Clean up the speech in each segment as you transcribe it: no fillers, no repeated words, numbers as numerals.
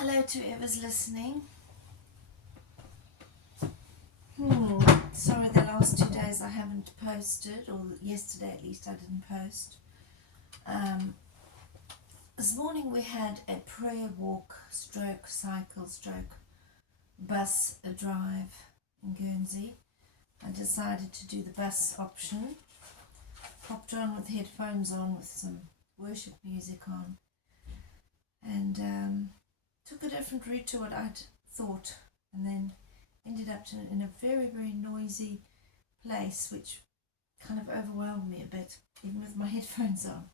Hello to whoever's listening. Sorry the last 2 days I haven't posted, or yesterday at least I didn't post. This morning we had a prayer walk stroke cycle stroke bus drive in Guernsey. I decided to do the bus option. Popped on with headphones on with some worship music on, and took a different route to what I'd thought, and then ended up in a very, very noisy place, which kind of overwhelmed me a bit, even with my headphones on.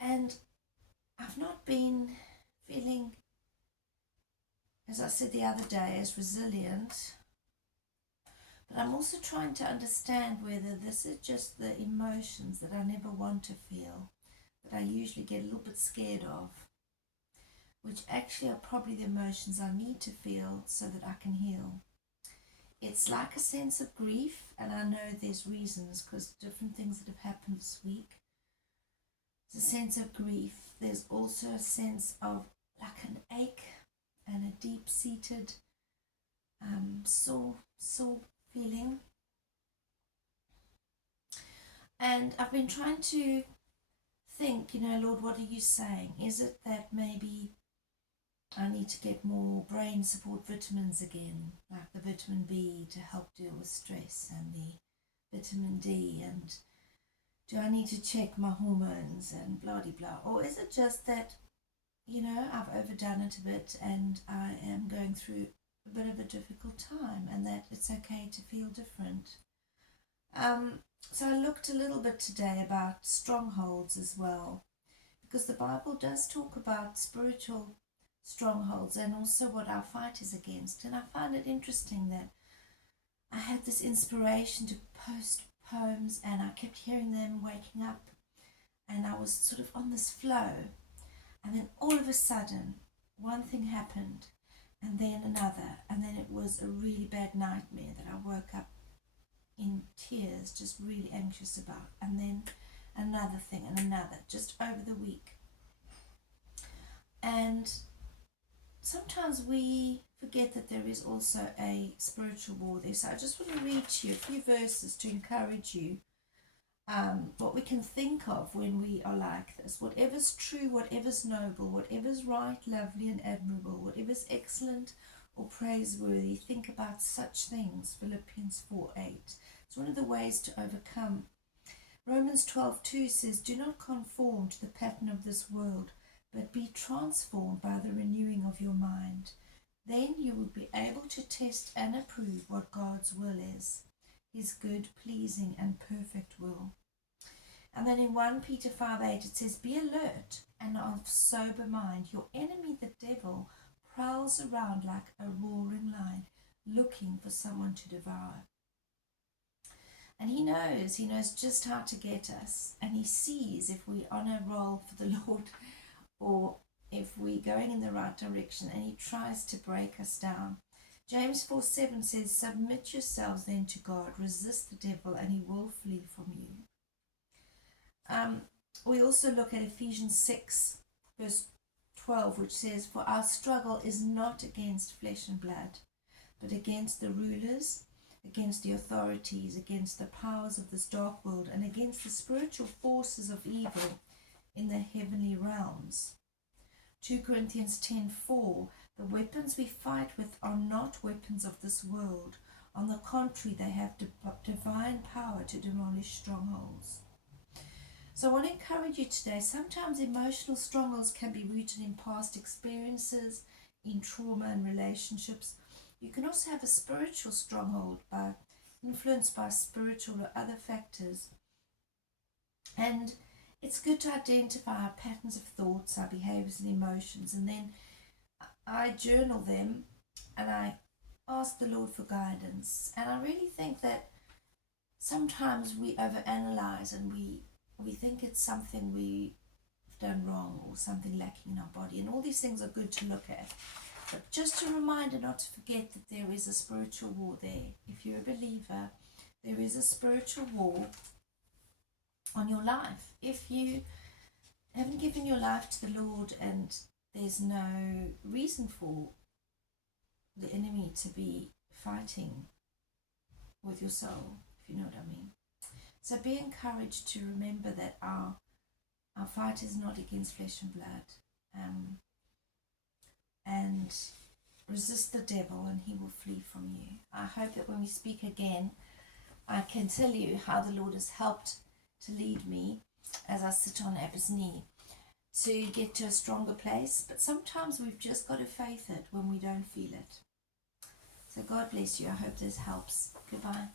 And I've not been feeling, as I said the other day, as resilient, but I'm also trying to understand whether this is just the emotions that I never want to feel, that I usually get a little bit scared of, which actually are probably the emotions I need to feel so that I can heal. It's like a sense of grief, and I know there's reasons because different things that have happened this week. There's a sense of grief. There's also a sense of like an ache and a deep-seated sore feeling. And I've been trying to think, Lord, what are you saying? Is it that maybe I need to get more brain support vitamins again, like the vitamin B to help deal with stress, and the vitamin D, and do I need to check my hormones and blah de blah? Or is it just that, I've overdone it a bit and I am going through a bit of a difficult time, and that it's okay to feel different? So I looked a little bit today about strongholds as well, because the Bible does talk about spiritual strongholds and also what our fight is against. And I find it interesting that I had this inspiration to post poems, and I kept hearing them waking up, and I was sort of on this flow, and then all of a sudden one thing happened, and then another, and then it was a really bad nightmare that I woke up in tears, just really anxious about, and then another thing and another, just over the week. And sometimes we forget that there is also a spiritual war there. So I just want to read to you a few verses to encourage you what we can think of when we are like this. Whatever's true, whatever's noble, whatever's right, lovely, and admirable, whatever's excellent or praiseworthy, think about such things. Philippians 4:8. It's one of the ways to overcome. Romans 12:2 says, do not conform to the pattern of this world, but be transformed by the renewing of your mind. Then you will be able to test and approve what God's will is, his good, pleasing, and perfect will. And then in 1 Peter 5:8 it says, be alert and of sober mind. Your enemy, the devil, prowls around like a roaring lion, looking for someone to devour. And he knows just how to get us. And he sees if we're on a roll for the Lord, or if we're going in the right direction, and he tries to break us down. James 4:7 says, submit yourselves then to God, resist the devil, and he will flee from you. We also look at Ephesians 6 verse 12, which says, for our struggle is not against flesh and blood, but against the rulers, against the authorities, against the powers of this dark world, and against the spiritual forces of evil in the heavenly realms. 2 Corinthians 10:4, the weapons we fight with are not weapons of this world. On the contrary, they have divine power to demolish strongholds. So I want to encourage you today, sometimes emotional strongholds can be rooted in past experiences, in trauma and relationships. You can also have a spiritual stronghold influenced by spiritual or other factors. And it's good to identify our patterns of thoughts, our behaviors and emotions, and then I journal them and I ask the Lord for guidance. And I really think that sometimes we overanalyze and we think it's something we've done wrong or something lacking in our body, and all these things are good to look at. But just a reminder not to forget that there is a spiritual war there. If you're a believer, there is a spiritual war on your life. If you haven't given your life to the Lord, and there's no reason for the enemy to be fighting with your soul, if you know what I mean. So be encouraged to remember that our fight is not against flesh and blood, and resist the devil and he will flee from you. I hope that when we speak again, I can tell you how the Lord has helped to lead me as I sit on Abba's knee to get to a stronger place. But sometimes we've just got to faith it when we don't feel it. So God bless you. I hope this helps. Goodbye.